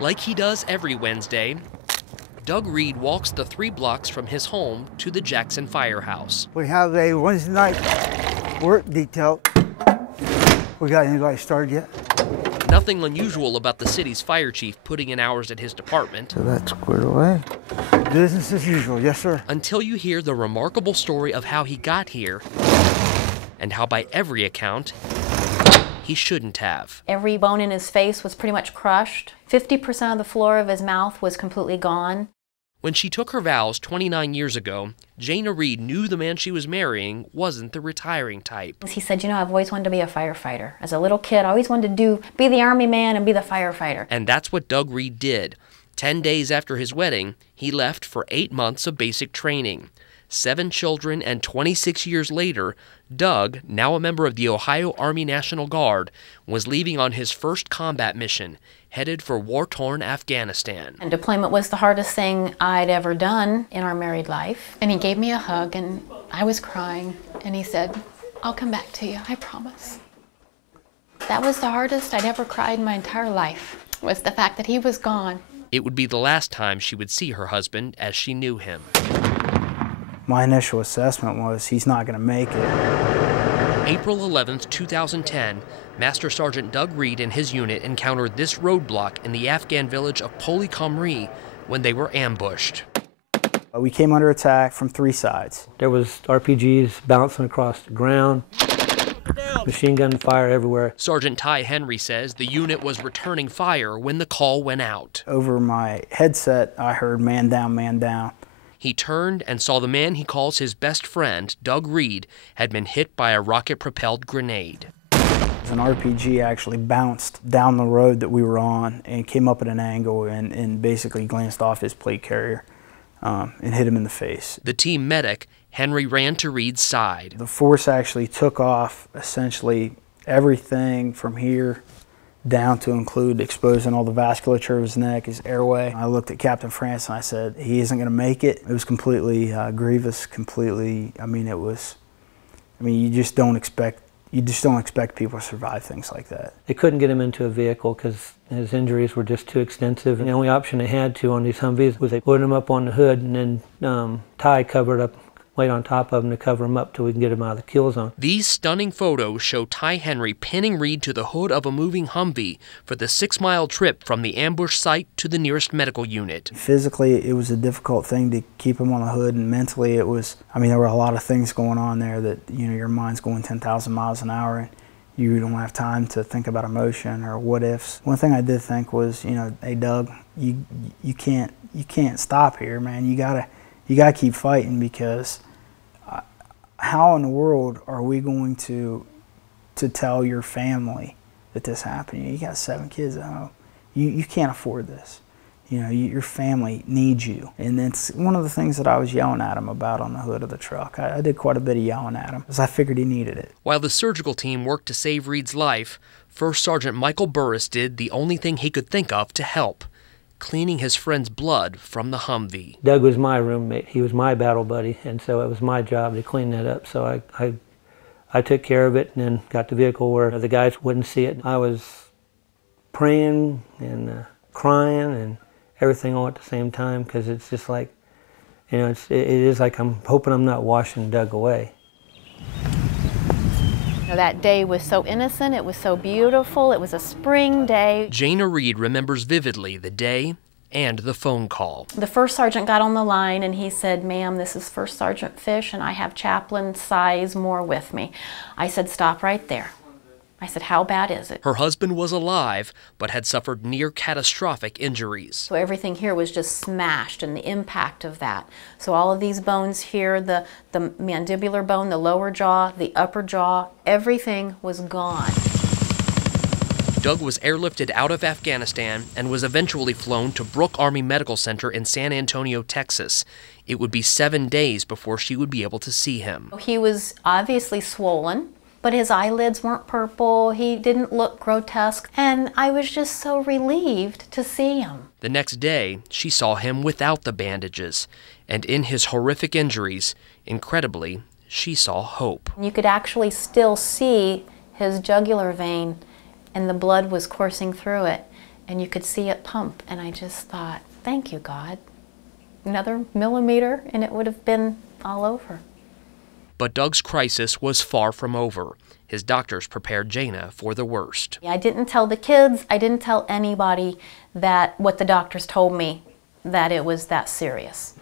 Like he does every Wednesday, Doug Reed walks the 3 blocks from his home to the Jackson Firehouse. We have a Wednesday night work detail. We got anybody started yet? Nothing unusual about the city's fire chief putting in hours at his department. So that's squared away. Business as usual, yes sir. Until you hear the remarkable story of how he got here and how by every account, he shouldn't have. Every bone in his face was pretty much crushed. 50% of the floor of his mouth was completely gone. When she took her vows 29 years ago, Jana Reed knew the man she was marrying wasn't the retiring type. He said, you know, I've always wanted to be a firefighter. As a little kid, I always wanted to be the Army man and be the firefighter. And that's what Doug Reed did. 10 days after his wedding, he left for 8 months of basic training. 7 children, and 26 years later, Doug, now a member of the Ohio Army National Guard, was leaving on his first combat mission, headed for war-torn Afghanistan. And deployment was the hardest thing I'd ever done in our married life. And he gave me a hug, and I was crying, and he said, I'll come back to you, I promise. That was the hardest I'd ever cried in my entire life, was the fact that he was gone. It would be the last time she would see her husband as she knew him. My initial assessment was he's not going to make it. April 11th, 2010, Master Sergeant Doug Reed and his unit encountered this roadblock in the Afghan village of Poli Kamri when they were ambushed. We came under attack from 3 sides. There was RPGs bouncing across the ground, machine gun fire everywhere. Sergeant Ty Henry says the unit was returning fire when the call went out. Over my headset, I heard man down, man down. He turned and saw the man he calls his best friend, Doug Reed, had been hit by a rocket-propelled grenade. An RPG actually bounced down the road that we were on and came up at an angle and basically glanced off his plate carrier and hit him in the face. The team medic, Henry, ran to Reed's side. The force actually took off essentially everything from here down to include exposing all the vasculature of his neck, his airway. I looked at Captain France and I said, he isn't going to make it. It was completely grievous, completely, you just don't expect people to survive things like that. They couldn't get him into a vehicle because his injuries were just too extensive. And the only option they had to on these Humvees was they put him up on the hood and then Ty covered up, laid on top of him to cover him up till we can get him out of the kill zone. These stunning photos show Ty Henry pinning Reed to the hood of a moving Humvee for the 6-mile trip from the ambush site to the nearest medical unit. Physically, it was a difficult thing to keep him on the hood, and mentally it was, there were a lot of things going on there that, your mind's going 10,000 miles an hour and you don't have time to think about emotion or what ifs. One thing I did think was, hey Doug, you can't stop here, man. You gotta keep fighting, because how in the world are we going to tell your family that this happened? You got 7 kids at home. You can't afford this. Your family needs you. And it's one of the things that I was yelling at him about on the hood of the truck. I did quite a bit of yelling at him because I figured he needed it. While the surgical team worked to save Reed's life, First Sergeant Michael Burris did the only thing he could think of to help: cleaning his friend's blood from the Humvee. Doug was my roommate. He was my battle buddy, and so it was my job to clean that up. So I took care of it and then got the vehicle where the guys wouldn't see it. I was praying and crying and everything all at the same time, because it's just like, it is like I'm hoping I'm not washing Doug away. That day was so innocent, it was so beautiful, it was a spring day. Jana Reed remembers vividly the day and the phone call. The first sergeant got on the line and he said, ma'am, this is First Sergeant Fish and I have Chaplain Size Moore with me. I said, stop right there. I said, how bad is it? Her husband was alive, but had suffered near catastrophic injuries. So everything here was just smashed, and the impact of that. So all of these bones here, the mandibular bone, the lower jaw, the upper jaw, everything was gone. Doug was airlifted out of Afghanistan and was eventually flown to Brooke Army Medical Center in San Antonio, Texas. It would be 7 days before she would be able to see him. He was obviously swollen, but his eyelids weren't purple. He didn't look grotesque, and I was just so relieved to see him. The next day, she saw him without the bandages, and in his horrific injuries, incredibly, she saw hope. You could actually still see his jugular vein, and the blood was coursing through it. and you could see it pump, and I just thought, thank you, God. Another millimeter, and it would have been all over. But Doug's crisis was far from over. His doctors prepared Jana for the worst. I didn't tell the kids, I didn't tell anybody that what the doctors told me, that it was that serious.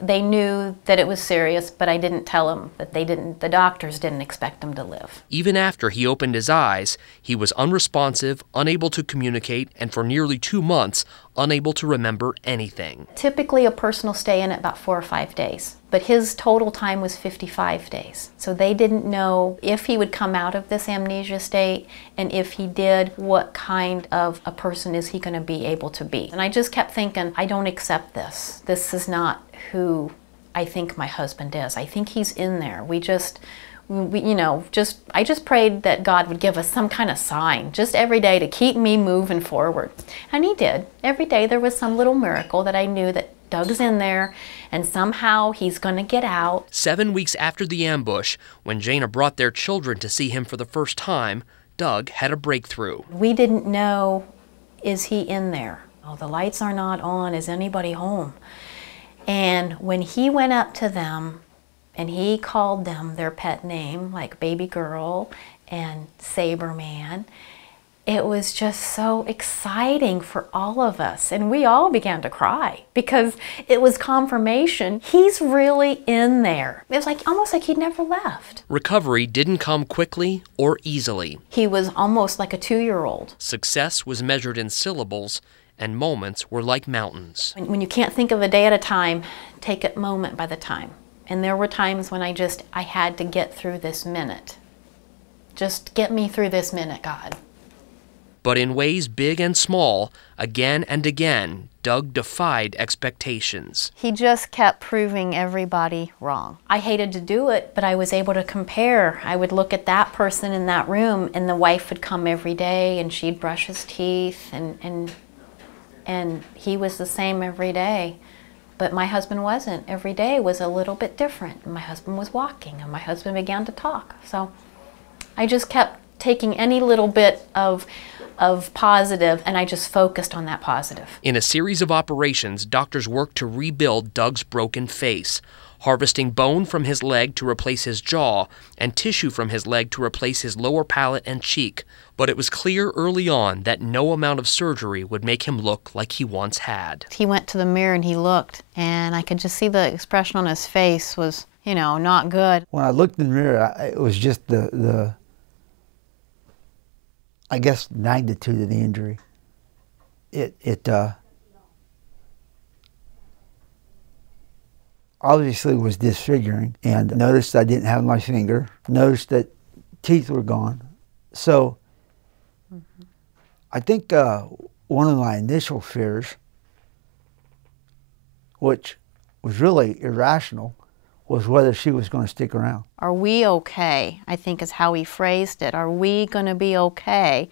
They knew that it was serious, but I didn't tell them that the doctors didn't expect him to live. Even after he opened his eyes, he was unresponsive, unable to communicate, and for nearly 2 months, unable to remember anything. Typically a person will stay in it about 4 or 5 days, but his total time was 55 days. So they didn't know if he would come out of this amnesia state, and if he did, what kind of a person is he going to be able to be. And I just kept thinking, I don't accept this. This is not who I think my husband is. I think he's in there. I just prayed that God would give us some kind of sign just every day to keep me moving forward. And he did. Every day there was some little miracle that I knew that Doug's in there and somehow he's going to get out. 7 weeks after the ambush, when Jana brought their children to see him for the first time, Doug had a breakthrough. We didn't know, is he in there? Oh, the lights are not on. Is anybody home? And when he went up to them and he called them their pet name, like Baby Girl and Saber Man, it was just so exciting for all of us. And we all began to cry because it was confirmation. He's really in there. It was like almost like he'd never left. Recovery didn't come quickly or easily. He was almost like a 2-year-old. Success was measured in syllables, and moments were like mountains. When you can't think of a day at a time, take it moment by the time. And there were times when I had to get through this minute. Just get me through this minute, God. But in ways big and small, again and again, Doug defied expectations. He just kept proving everybody wrong. I hated to do it, but I was able to compare. I would look at that person in that room, and the wife would come every day, and she'd brush his teeth, and he was the same every day. But my husband wasn't. Every day was a little bit different. My husband was walking, and my husband began to talk. So I just kept taking any little bit of positive, and I just focused on that positive. In a series of operations, doctors worked to rebuild Doug's broken face, harvesting bone from his leg to replace his jaw and tissue from his leg to replace his lower palate and cheek. But it was clear early on that no amount of surgery would make him look like he once had. He went to the mirror and he looked, and I could just see the expression on his face was, not good. When I looked in the mirror, it was just the I guess, magnitude of the injury. It obviously was disfiguring, and noticed I didn't have my finger, noticed that teeth were gone. So I think one of my initial fears, which was really irrational, was whether she was going to stick around. Are we okay? I think is how he phrased it. Are we going to be okay?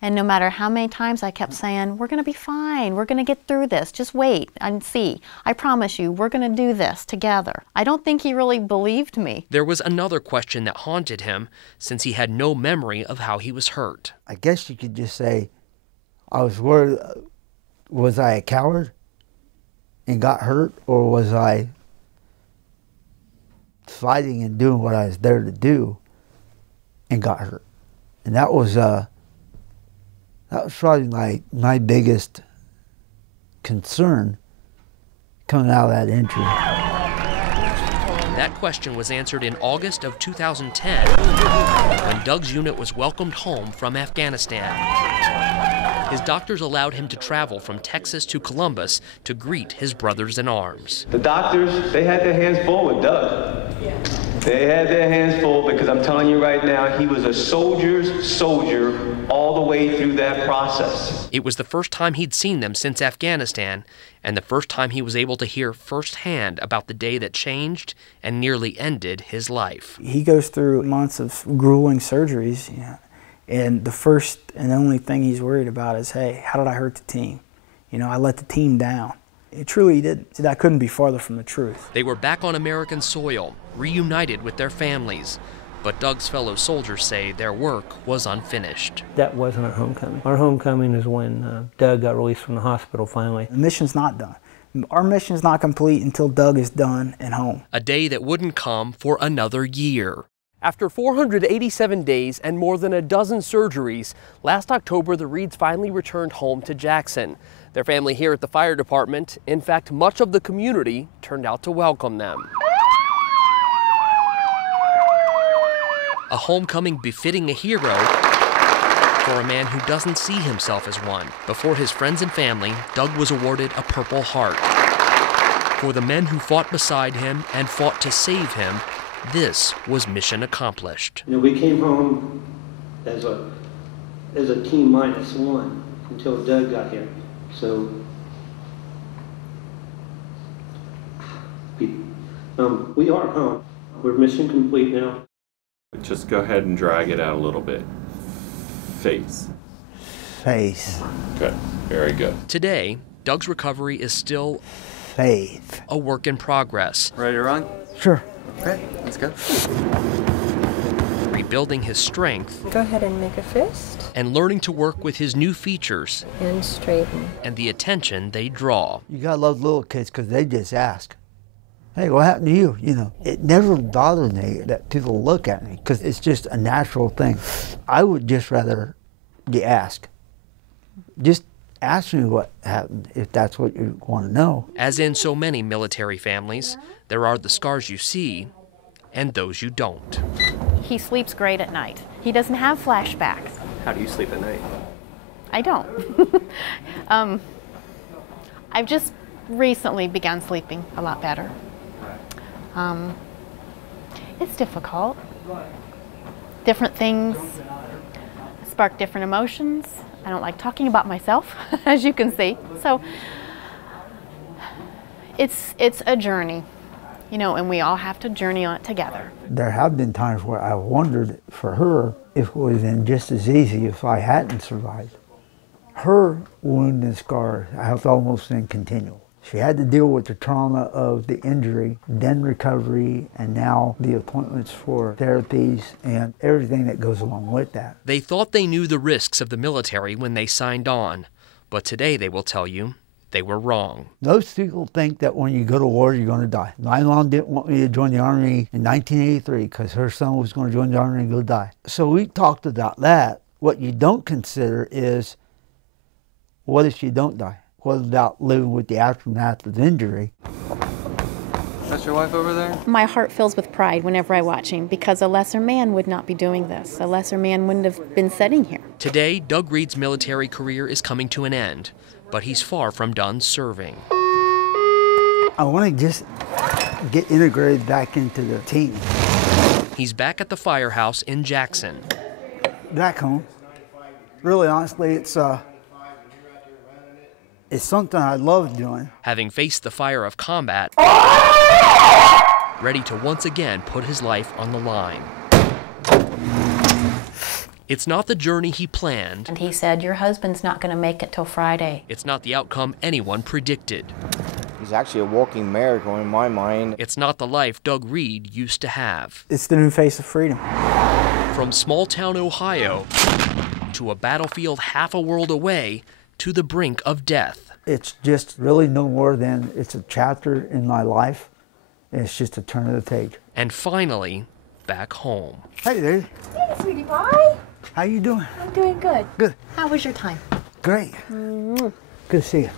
And no matter how many times I kept saying, we're going to be fine, we're going to get through this, just wait and see. I promise you, we're going to do this together. I don't think he really believed me. There was another question that haunted him, since he had no memory of how he was hurt. I guess you could just say, I was worried, was I a coward and got hurt, or was I fighting and doing what I was there to do and got hurt? And that was probably my biggest concern coming out of that injury. That question was answered in August of 2010 when Doug's unit was welcomed home from Afghanistan. His doctors allowed him to travel from Texas to Columbus to greet his brothers in arms. The doctors, they had their hands full with Doug. They had their hands full because I'm telling you right now, he was a soldier's soldier all the way through that process. It was the first time he'd seen them since Afghanistan, and the first time he was able to hear firsthand about the day that changed and nearly ended his life. He goes through months of grueling surgeries, and the first and only thing he's worried about is, hey, how did I hurt the team? I let the team down. It truly didn't. That couldn't be farther from the truth. They were back on American soil, reunited with their families. But Doug's fellow soldiers say their work was unfinished. That wasn't our homecoming. Our homecoming is when Doug got released from the hospital finally. The mission's not done. Our mission's not complete until Doug is done and home. A day that wouldn't come for another year. After 487 days and more than a dozen surgeries, last October the Reeds finally returned home to Jackson. Their family here at the fire department, in fact much of the community, turned out to welcome them. A homecoming befitting a hero for a man who doesn't see himself as one. Before his friends and family, Doug was awarded a Purple Heart. For the men who fought beside him and fought to save him, this was mission accomplished. You know, we came home as a team -1 until Doug got here. So we are home. We're mission complete now. Just go ahead and drag it out a little bit. Face. Face. Good. Very good. Today, Doug's recovery is still Faith. a work in progress. Ready to run? Sure. Okay, let's go. Rebuilding his strength Go ahead and make a fist and learning to work with his new features and straighten. and the attention they draw. You gotta love little kids because they just ask, hey, what happened to you? You know, it never bothered me that people look at me because it's just a natural thing. I would just rather you ask. Just ask me what happened if that's what you want to know. As in so many military families, there are the scars you see and those you don't. He sleeps great at night. He doesn't have flashbacks. How do you sleep at night? I don't. I've just recently begun sleeping a lot better. It's difficult. Different things spark different emotions. I don't like talking about myself, as you can see. So it's a journey, you know, and we all have to journey on it together. There have been times where I wondered for her if it would have been just as easy if I hadn't survived. Her wound and scars have almost been continual. She had to deal with the trauma of the injury, then recovery, and now the appointments for therapies and everything that goes along with that. They thought they knew the risks of the military when they signed on, but today they will tell you they were wrong. Most people think that when you go to war, you're going to die. My mom didn't want me to join the Army in 1983 because her son was going to join the Army and go die. So we talked about that. What you don't consider is, what if you don't die? What about living with the aftermath of injury? That's your wife over there? My heart fills with pride whenever I watch him because a lesser man would not be doing this. A lesser man wouldn't have been sitting here. Today, Doug Reed's military career is coming to an end, but he's far from done serving. I want to just get integrated back into the team. He's back at the firehouse in Jackson. Back home. Really, honestly, it's something I love doing. Having faced the fire of combat, ready to once again put his life on the line. It's not the journey he planned. And he said, your husband's not going to make it till Friday. It's not the outcome anyone predicted. He's actually a walking miracle in my mind. It's not the life Doug Reed used to have. It's the new face of freedom. From small-town Ohio to a battlefield half a world away to the brink of death. It's just really no more than it's a chapter in my life. And it's just a turn of the page. And finally, back home. Hey there. Hey, sweetie pie. How you doing? I'm doing good. Good. How was your time? Great. Good to see you.